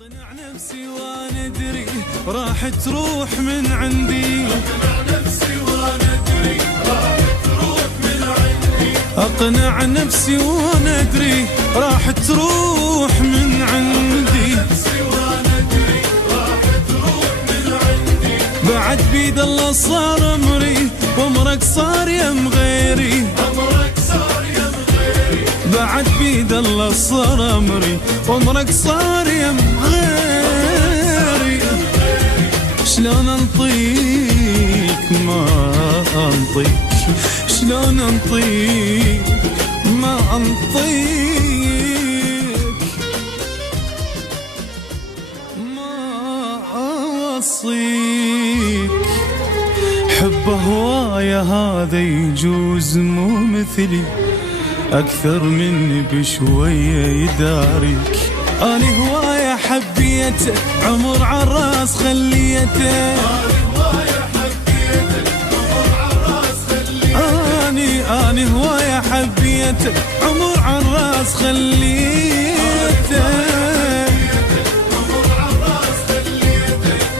أقنع نفسي وأنا أدري راح تروح من عندي. أقنع نفسي وأنا أدري راح تروح من عندي. أقنع نفسي وأنا أدري راح تروح من عندي. بعد بيد الله صار أمري وأمرك صار يم غيري. بعد بيد الله صار أمري وأمرك صار يم غيري. شلون أنطيك ما أنطيك، شلون أنطيك ما أنطيك، ما أوصيك. حبه هواية هذا يجوز مو مثلي، أكثر مني بشوية يداريك. أنا هواية حبيته عمر عالراس خليته. أنا هواية حبيته عمر عالراس خليته.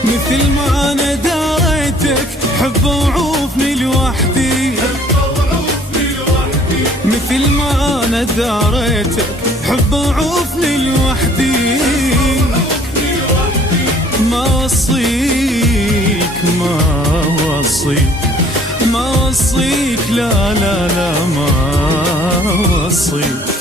مثل ما أنا داريتك حب وعوفني لوحدي. مثل ما أنا داريتك حب وعوفني لوحدي. ما وصيك ما وصيك ما وصيك، لا لا لا ما وصيك.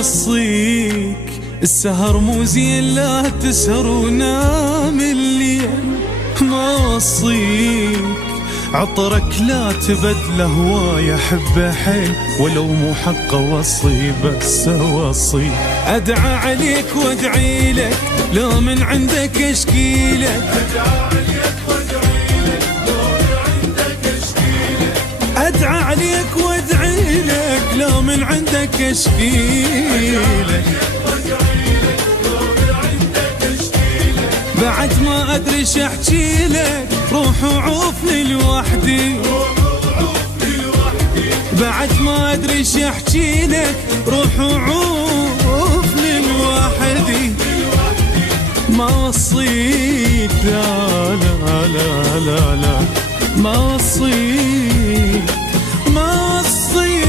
وصيك السهر مو زين لا تسهر ونام الليل. ما وصيك عطرك لا تبدله هواية حبه حيل، ولو مو حقه وصي بس وصي. أدعى عليك وادعي لك لو من عندك اشكيلك. أدعى عليك وادعي لك لو من عندك اشكيلك. بعد ما أدري شحكي لك روح وعوفني لوحدي. بعد ما أدري شحكي لك روح وعوفني لوحدي. ما وصيك لا لا لا لا لا ما وصيك ما وصيك.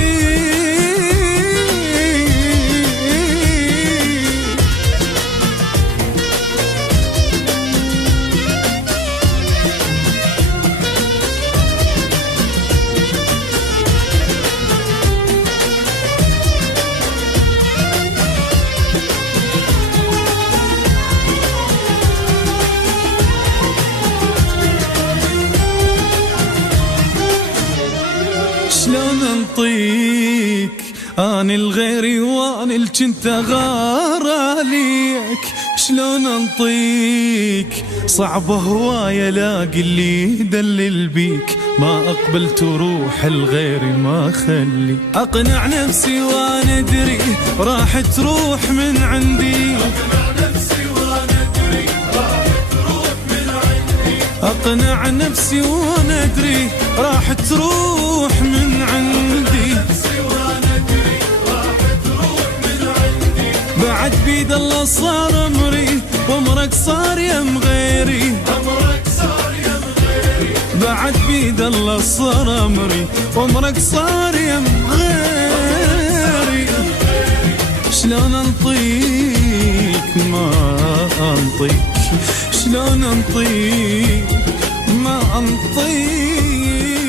شلون انطيك اني الغيري واني الجنت غار عليك. شلون انطيك صعبه هواية لاقي اللي يدلل بيك. ما اقبلت روح الغير ما خلي. اقنع نفسي وانا ادري راح تروح من عندي. أقنع نفسي وأنا أدري راح تروح من عندي. بعد بيد الله صار أمري وأمرك صار يم غيري. بعد بيد الله صار أمري وأمرك صار يم غيري. شلون أنطيك ما أنطيك، شلون أنطيك ما أنطيك.